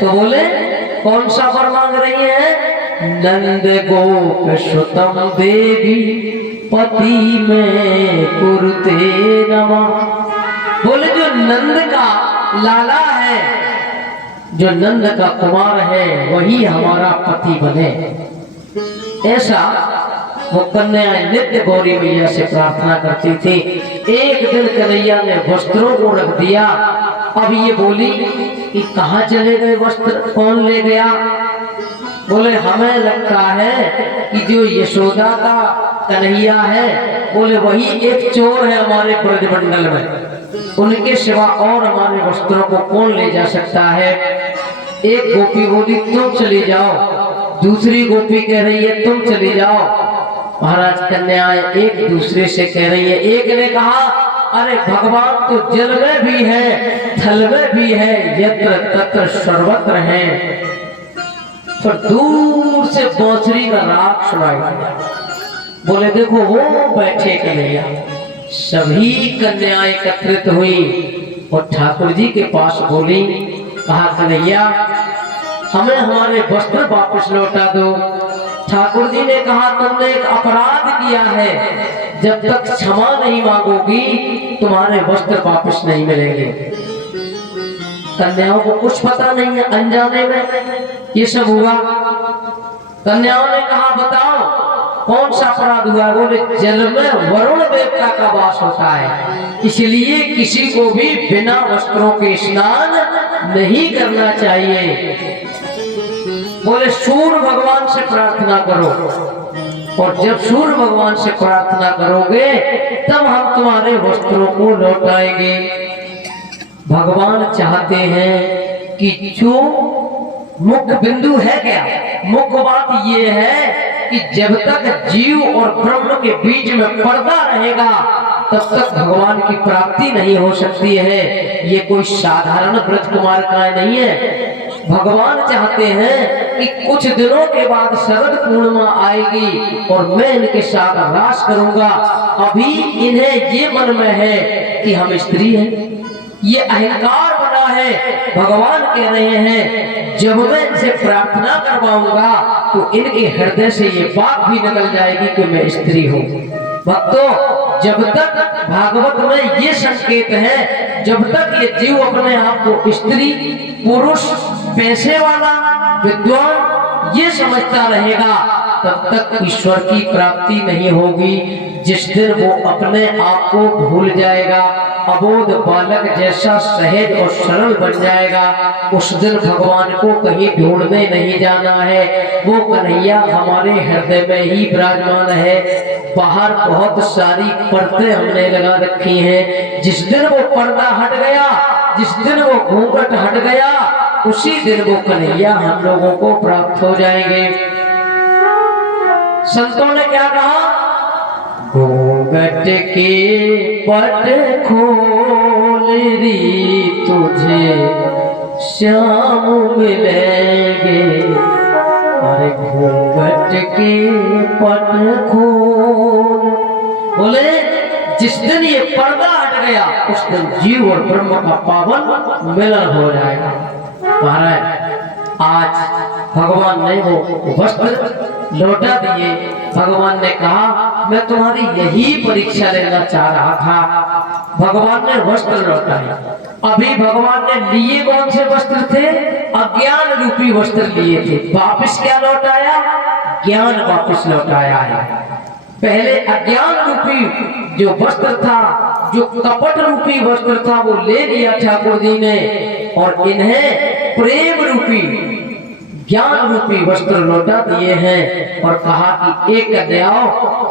तो बोले कौन सा वर मांग रही है? नंद गोप सुतम देवी पति में कुरुते नमा। बोले जो नंद का लाला है, जो नंद का कुमार है, वही हमारा पति बने। ऐसा वो कन्या नित्य गौरी मैया से प्रार्थना करती थी। एक दिन कन्हैया ने वस्त्रों को रख दिया। अब ये बोली कि कहाँ चले गए वस्त्र, कौन ले गया? बोले हमें लगता है कि जो यशोदा का कन्हैया है, बोले वही एक चोर है हमारे ब्रजमंडल में, उनके सिवा और हमारे वस्त्रों को कौन ले जा सकता है। एक गोपी बोली तुम चली जाओ, दूसरी गोपी कह रही है तुम चली जाओ। महाराज कन्याएं एक दूसरे से कह रही है। एक ने कहा अरे भगवान तो जल में भी है, थल में भी है, यत्र तत्र सर्वत्र है। तो दूर से बांसुरी का राग सुनाई दिया। बोले देखो वो बैठे कन्हैया। सभी कन्याएं एकत्रित हुई और ठाकुर जी के पास बोली, कहा कन्हैया हमें हमारे वस्त्र वापस लौटा दो। ठाकुर जी ने कहा तुमने एक अपराध किया है, जब तक क्षमा नहीं मांगोगी तुम्हारे वस्त्र वापस नहीं मिलेंगे। कन्याओं को कुछ पता नहीं है, अनजाने में ये सब हुआ। कन्याओं ने कहा बताओ कौन सा अपराध हुआ? बोले जल में वरुण देवता का वास होता है, इसलिए किसी को भी बिना वस्त्रों के स्नान नहीं करना चाहिए। बोले सूर्य भगवान से प्रार्थना करो, और जब सूर्य भगवान से प्रार्थना करोगे तब हम तुम्हारे वस्त्रों को लौटाएंगे। भगवान चाहते हैं कि जो मुख्य बिंदु है क्या, मुख्य बात ये है कि जब तक जीव और ब्रह्म के बीच में पर्दा रहेगा तब तक भगवान की प्राप्ति नहीं हो सकती है। ये कोई साधारण ब्रज कुमार का नहीं है। भगवान चाहते हैं कि कुछ दिनों के बाद शरद पूर्णिमा आएगी और मैं इनके साथ रास करूंगा। अभी इन्हें ये मन में है कि हम स्त्री हैं, ये अहंकार बना है। भगवान कह रहे हैं जब मैं इनसे प्रार्थना करवाऊंगा तो इनके हृदय से ये बात भी निकल जाएगी कि मैं स्त्री हूँ। भक्तों जब तक भागवत में ये संकेत है, जब तक ये जीव अपने आप को स्त्री, पुरुष, पैसे वाला, विद्वान ये समझता रहेगा तब तक ईश्वर की प्राप्ति नहीं होगी। जिस दिन वो अपने आप को भूल जाएगा, अबोध बालक जैसा सहज और सरल बन जाएगा, उस दिन भगवान को कहीं ढूंढने नहीं जाना है। वो कन्हैया हमारे हृदय में ही विराजमान है। बाहर बहुत सारी पर्दे हमने लगा रखी हैं। जिस दिन वो पर्दा हट गया, जिस दिन वो घूंघट हट गया, उसी दिन वो कन्हैया हम लोगों को प्राप्त हो जाएंगे। संतों ने क्या कहा? घूंघट के पट खोल री तुझे श्याम मिलेंगे। अरे घूंघट के पट खोल। बोले जिस दिन ये पर्दा हट गया उस दिन जीव और ब्रह्म का पावन मिलन हो जाएगा। महाराज आज भगवान ने वो वस्त्र लौटा दिए। भगवान ने कहा मैं तुम्हारी यही परीक्षा लेना चाह रहा था। भगवान ने वस्त्र लौटाए। अभी भगवान ने लिए कौन से वस्त्र थे? अज्ञान रूपी वस्त्र लिए थे। वापस क्या लौटाया? ज्ञान वापस लौटाया है। पहले अज्ञान रूपी जो वस्त्र था, जो कपट रूपी वस्त्र था, वो ले लिया ठाकुर जी ने, और इन्हें प्रेम रूपी, ज्ञान रूपी वस्त्र लौटा दिए हैं और कहा कि एक कन्याओं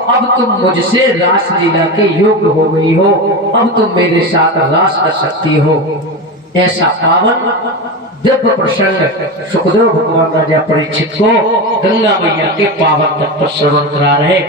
अब तुम मुझसे रास लीला के योग्य हो गई हो, अब तुम मेरे साथ रास कर सकती हो। ऐसा पावन दिव्य प्रसंग सुखदेव भगवान राजा परीक्षित को गंगा मैया के पावन तत्व श्रवण करा रहे।